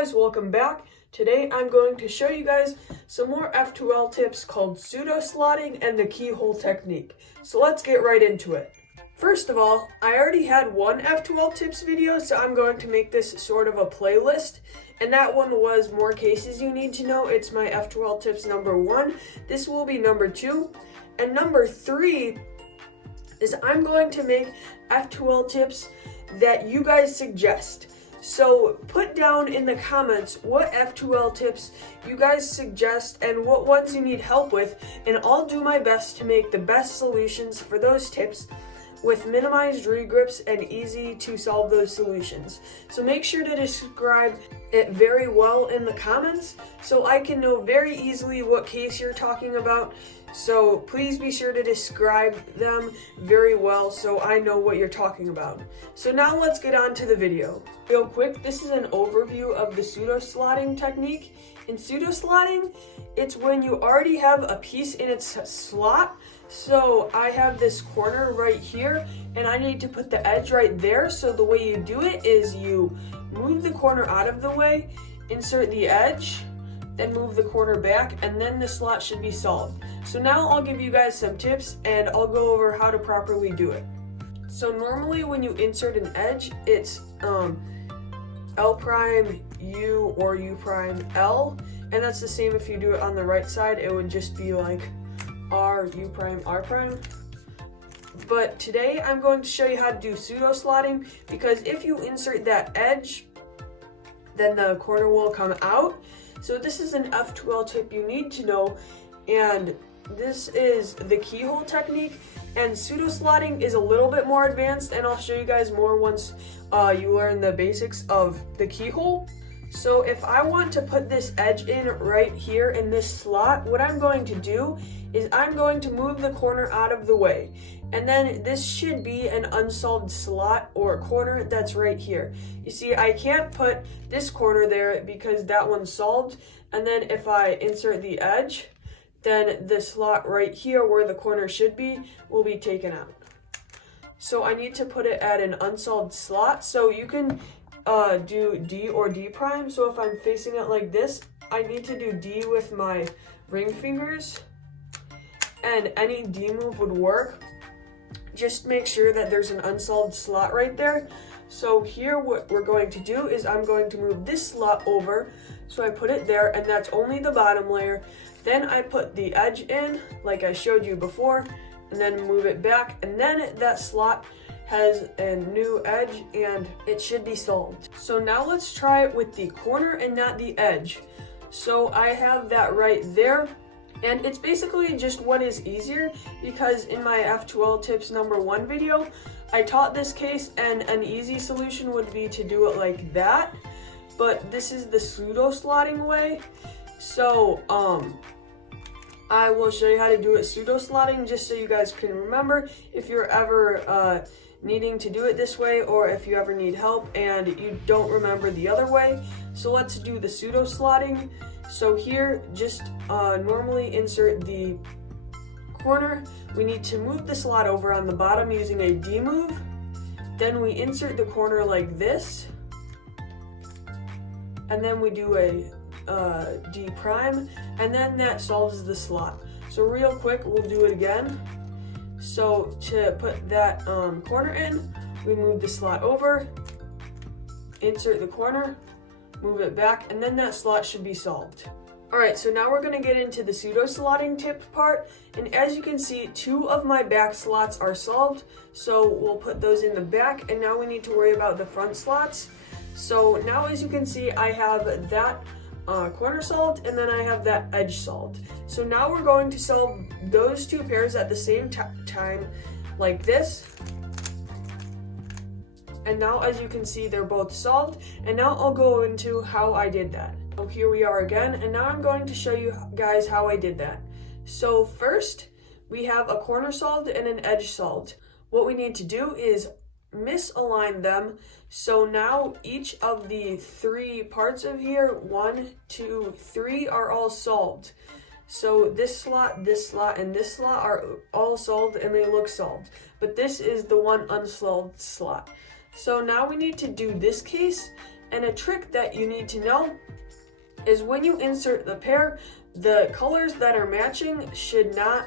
guys, welcome back. Today I'm going to show you guys some more F2L tips called pseudo-slotting and the keyhole technique. So let's get right into it. First of all, I already had one F2L tips video, so I'm going to make this sort of a playlist. And that one was more cases you need to know. It's my F2L tips number 1. This will be number 2. And number 3 is I'm going to make F2L tips that you guys suggest. So put down in the comments what F2L tips you guys suggest and what ones you need help with, and I'll do my best to make the best solutions for those tips with minimized regrips and easy to solve those solutions. So make sure to describe it very well in the comments so I can know very easily what case you're talking about. So please be sure to describe them very well so I know what you're talking about. So now let's get on to the video. Real quick, this is an overview of the pseudo-slotting technique. In pseudo-slotting, it's when you already have a piece in its slot. So I have this corner right here and I need to put the edge right there. So the way you do it is you move the corner out of the way, insert the edge, then move the corner back, and then the slot should be solved. So now I'll give you guys some tips and I'll go over how to properly do it. So normally when you insert an edge, it's L prime U or U prime L, and that's the same if you do it on the right side. It would just be like R, U prime, R prime. But today I'm going to show you how to do pseudo-slotting, because if you insert that edge, then the corner will come out. So this is an F2L tip you need to know, and this is the keyhole technique, and pseudo-slotting is a little bit more advanced, and I'll show you guys more once you learn the basics of the keyhole. So if I want to put this edge in right here in this slot, what I'm going to do is I'm going to move the corner out of the way. And then this should be an unsolved slot or corner that's right here. You see, I can't put this corner there because that one's solved. And then if I insert the edge, then the slot right here where the corner should be will be taken out. So I need to put it at an unsolved slot. So you can do D or D prime. So if I'm facing it like this, I need to do D with my ring fingers, and any D move would work. Just make sure that there's an unsolved slot right there. So here what we're going to do is I'm going to move this slot over. So I put it there, and that's only the bottom layer. Then I put the edge in like I showed you before, and then move it back, and then that slot has a new edge and it should be solved. So now let's try it with the corner and not the edge. So I have that right there, and it's basically just what is easier, because in my F2L tips number 1 video, I taught this case, and an easy solution would be to do it like that. But this is the pseudo-slotting way. So I will show you how to do it pseudo-slotting just so you guys can remember if you're ever needing to do it this way, or if you ever need help and you don't remember the other way. So let's do the pseudo-slotting. So here, just normally insert the corner. We need to move the slot over on the bottom using a D move. Then we insert the corner like this, and then we do a D prime, and then that solves the slot. So real quick, we'll do it again. So to put that corner in, we move the slot over, insert the corner, move it back, and then that slot should be solved. Alright, so now we're going to get into the pseudo-slotting tip part, and as you can see, 2 of my back slots are solved, so we'll put those in the back, and now we need to worry about the front slots. So now as you can see, I have that corner solved, and then I have that edge solved. So now we're going to solve those 2 pairs at the same time like this. And now as you can see, they're both solved, and now I'll go into how I did that. So here we are again, and now I'm going to show you guys how I did that. So first, we have a corner solved and an edge solved. What we need to do is misalign them. So now each of the 3 parts of here, 1, 2, 3, are all solved. So this slot, and this slot are all solved, and they look solved. But this is the one unsolved slot. So now we need to do this case, And a trick that you need to know is when you insert the pair, the colors that are matching should not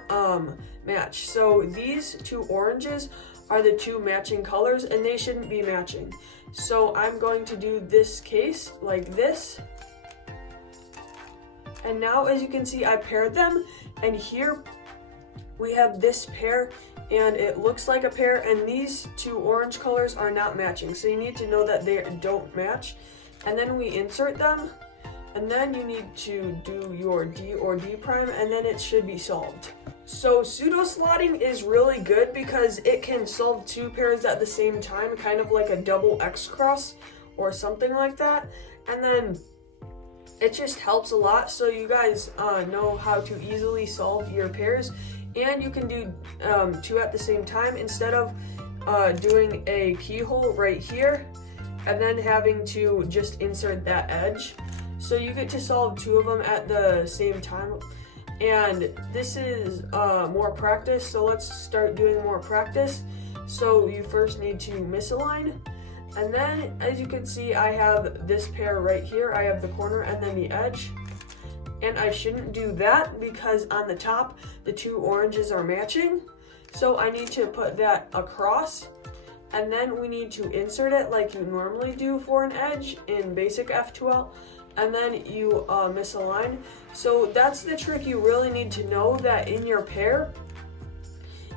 match. So these two oranges are the two matching colors and they shouldn't be matching. So I'm going to do this case like this. And now as you can see, I paired them, and here we have this pair and it looks like a pair, and these two orange colors are not matching. So you need to know that they don't match. And then we insert them, and then you need to do your D or D prime, and then it should be solved. So pseudoslotting is really good because it can solve two pairs at the same time, kind of like a double X cross or something like that. And then it just helps a lot, so you guys know how to easily solve your pairs, and you can do two at the same time instead of doing a keyhole right here and then having to just insert that edge. So you get to solve two of them at the same time, and this is more practice, so let's start doing more practice. So you first need to misalign. And then, as you can see, I have this pair right here. I have the corner and then the edge. And I shouldn't do that because on the top, the two oranges are matching. So I need to put that across. And then we need to insert it like you normally do for an edge in basic F2L. And then you misalign. So that's the trick you really need to know, that in your pair,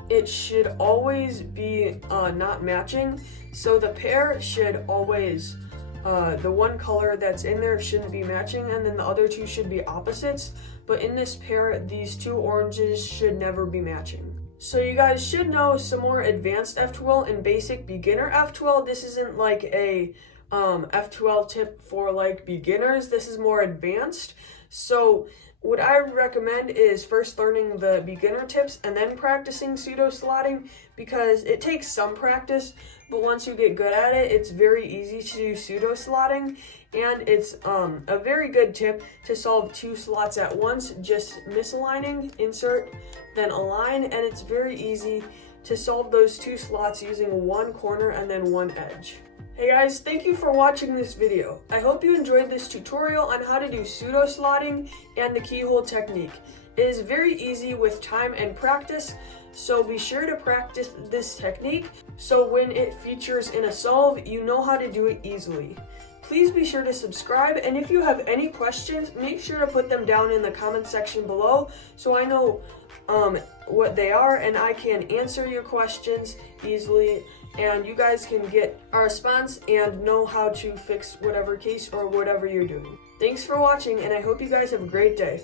it should always be not matching. So the pair should always, the one color that's in there shouldn't be matching, and then the other two should be opposites. But in this pair, these two oranges should never be matching. So you guys should know some more advanced F2L and basic beginner F2L. This isn't like a F2L tip for like beginners. This is more advanced. So what I recommend is first learning the beginner tips and then practicing pseudoslotting, because it takes some practice, but once you get good at it, it's very easy to do pseudoslotting, and it's a very good tip to solve two slots at once, just misaligning, insert, then align, and it's very easy to solve those two slots using one corner and then one edge. Hey guys, thank you for watching this video. I hope you enjoyed this tutorial on how to do pseudoslotting and the keyhole technique. It is very easy with time and practice, so be sure to practice this technique so when it features in a solve, you know how to do it easily. Please be sure to subscribe, and if you have any questions, make sure to put them down in the comment section below so I know what they are and I can answer your questions easily, and you guys can get a response and know how to fix whatever case or whatever you're doing. Thanks for watching, and I hope you guys have a great day.